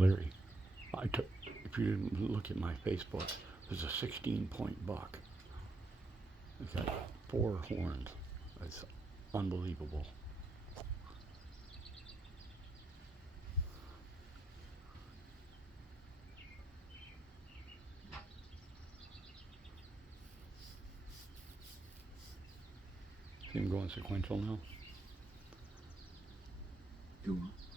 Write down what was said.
Larry, if you didn't look at my Facebook, there's a 16-point buck. It's got 4 horns. It's unbelievable. See him going sequential now? You will.